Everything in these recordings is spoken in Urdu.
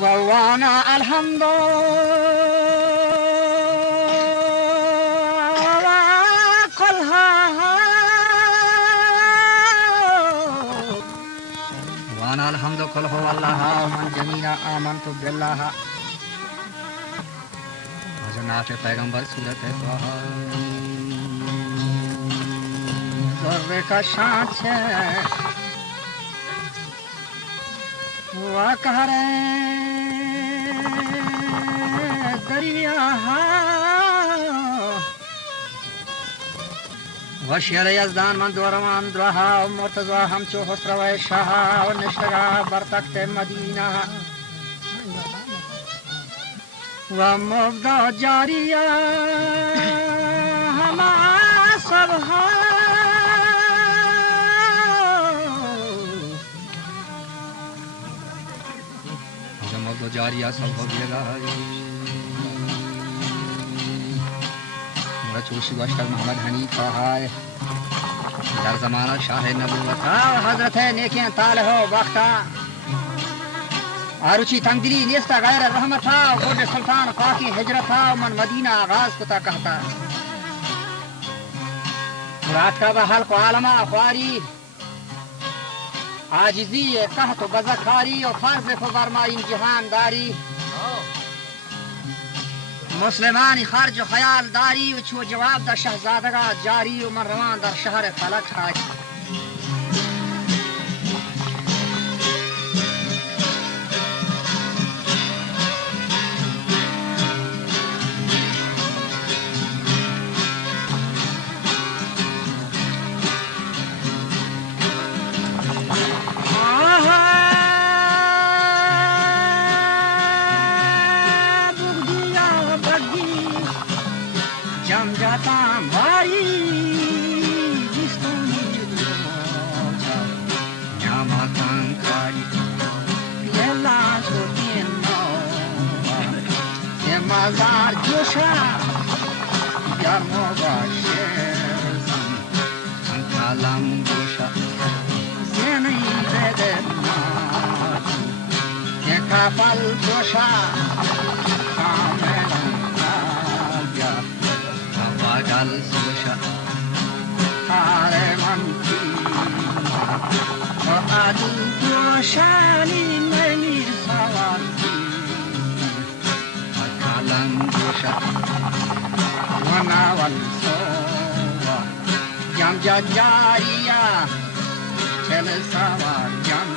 وانا الحمد كلها وانا الحمد كله والله من جميع آمنت بالله حضرات پیغمبر صورت طه ذره کا شان ہے وقهر دریا وشیر یزدان من دورمان درها مرتضا همچو خسرو شاه و نشتگاه بر تخت مدینه و مبدا جاریه همه سبها مبدا جاریه سبها بیگاه چوشی گوشت محمد حنیف های در زمان شاه نبوت حضرت نیکیان طالح و بختا آروچی تنگدلی نیست غیر رحمت ها خود سلطان خاکی ہجرت ها من مدینہ آغاز کتا کہتا مراد کا بحلق و عالمہ خواری عاجزی قحط و بزخاری و فرض فرمائیم جہان داری مسلمانی خرج و خیال داری و چو جواب در شهزادگا جاری و من روان در شهر فلک حاج مزار جوشا یا مباشر کلام جوشا زنی بدنا یک کفل جوشا کامل یا باگل جوشا کار منتی و ادو جوشانی نمی سوارتی لنگوشا وانا والصوبا جام جاريا چل سوار جام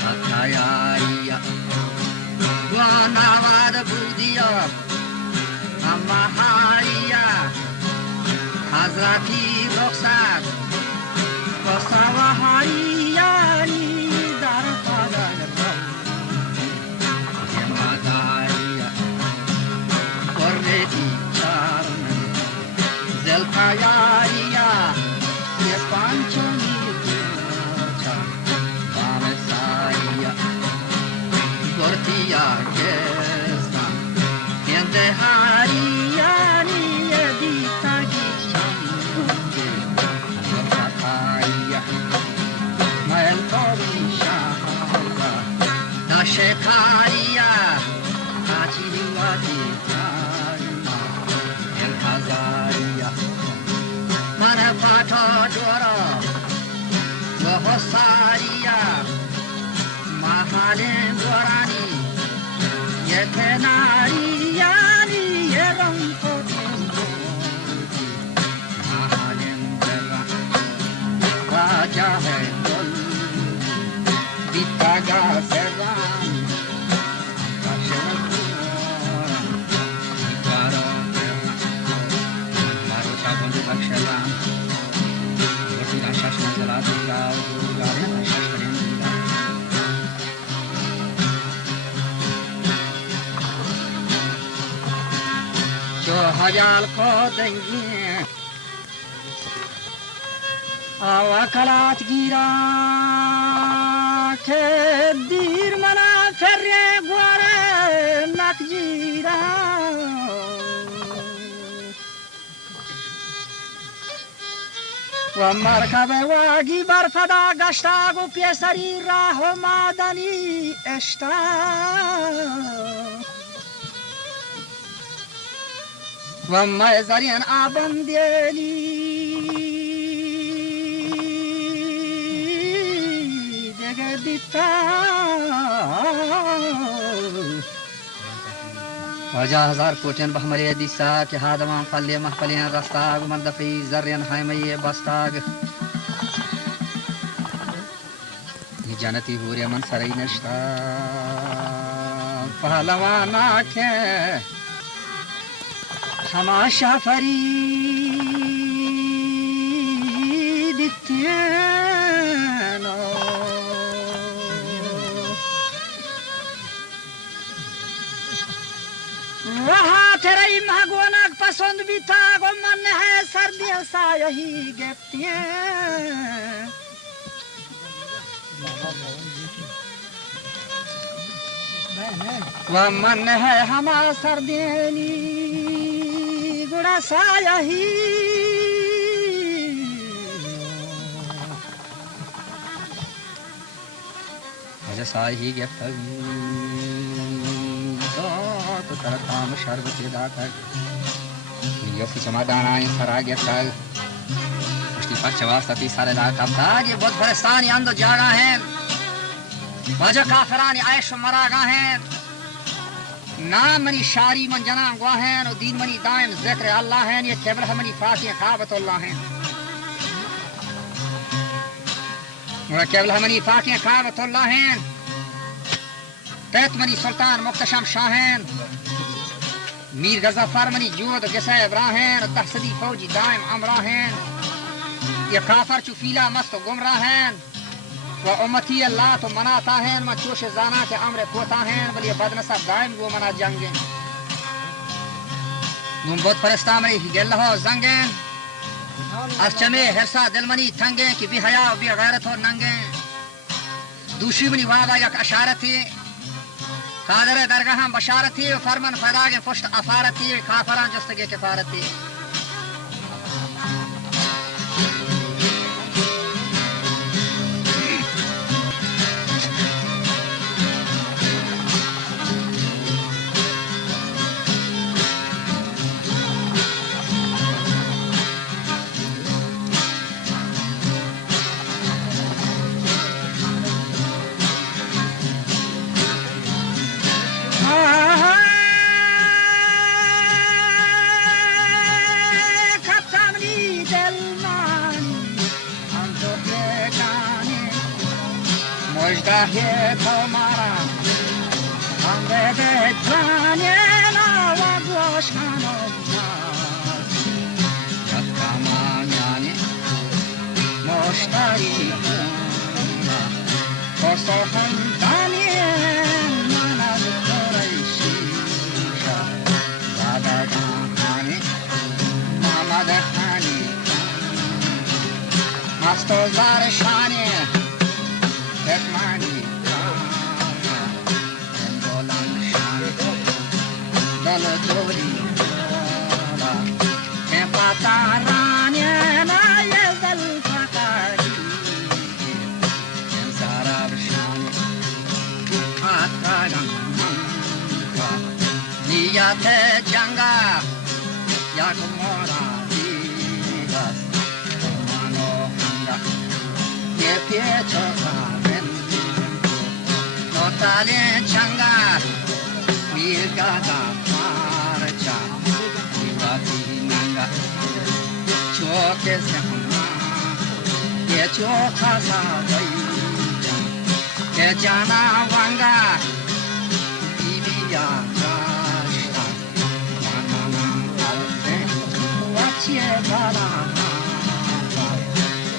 ستاياريا وانا واد بوديا اما هاريا حضرتي رخصت وصوا هارياني در قدر Kayariya, ye panchami ducha, vamesariya, gortiya kesta, yende hariya ni edita gichamje, gortaya, mael korisha, dashekariya, achiriwati tarima, el hazariya. من فاتا دورا و حساریا محال دورانی یه کناریانی یه رنگ کتیم محال دران و جاه دل بیتاگا سران کشم Akşelam, Ortida şaşma selatıyla, Gârına şaşkırınıyla. Jo hayal ko dengi, ava kalat gira, ke dir mana ferre guare nakjira. و مرکب واگی برفدا گشتاگ و پیسری راه و مادنی اشتا و مزرین آبم دیلی دیگه بیتا وجا هزار کوٹین بحمری دیسا کہ ہادمان قلی محفلین رستاگ مندفی زرین حیمی بستاگ جنتی ہوری من سری نشتا پہلوان آنکھیں ہماشا فرید تینو وہاں تیرے مہگونک پسند بھی تھا گو من ہے سردی سا یہی گفتی ہیں و من ہے ہما سردینی گڑا سا یہی وجہ سا یہی گفتی ترکام شربت داتک یوفی سمادانا این سراغیت تک مشتی پرچ واسطی سر داتب تاگ یہ بود فرستانی اندو جاگا ہیں واجہ کافرانی عیش و مراغا ہیں نام منی شاری من جنان گوا ہیں و دین منی دائم ذکر اللہ ہیں یہ قبلہ منی فاتح قابط اللہ ہیں قبلہ منی فاتح قابط اللہ ہیں پیت منی سلطان مختشم شاہین میر غزفر منی جود گسہ ابراہین تحصدی فوجی دائم امراہین یہ کافر چو فیلا مست و گمراہین و امتی اللہ تو مناتا ہیں من چوش زانا کے امر پوتا ہیں بلی بدنصب دائم وہ منا جنگیں نم بود پرستا منی گل ہو زنگیں از چمے حرسا دل منی تنگیں کہ بی حیا و بی غیرت ہو ننگیں دوشی منی وعدہ یک اشارتی قادر درگاہ بشارتی و فرمن فراغ پشت افارتی کافران جستگی کفارتی مجده تمارا آمده جانینا و گوشانم یک کمانیانی مشتری کنم کسو هم دانیم من از قریشیشا زادگانی محمد خانی مست و زارشانی Ekmani Dolan Shani Dala Dori Dola Empatarani Na Yezdal Fatari Sarab Shani Atagan Manka Niyate Janga Yakumora Divas Mano Hanga Yepiechaka Talin changa mirgada marcha divati nanga choke se huma ye chokha sa dai ye jana wanga diviya rashta manana alse wachye bala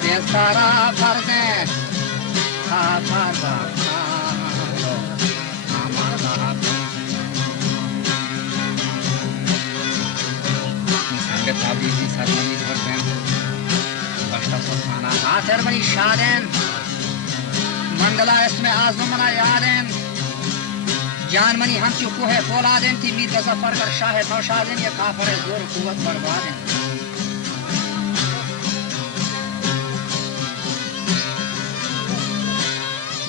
ye sara farze ha farza Tabizi sarmani dhorben Bashta sultana Athar bani shaden Mandala isme azam mana yaden Jaan mani hamchu kuhe foladen Ti mir gazafar kar shahe taushaden Ye kafar zor kuvat barbaden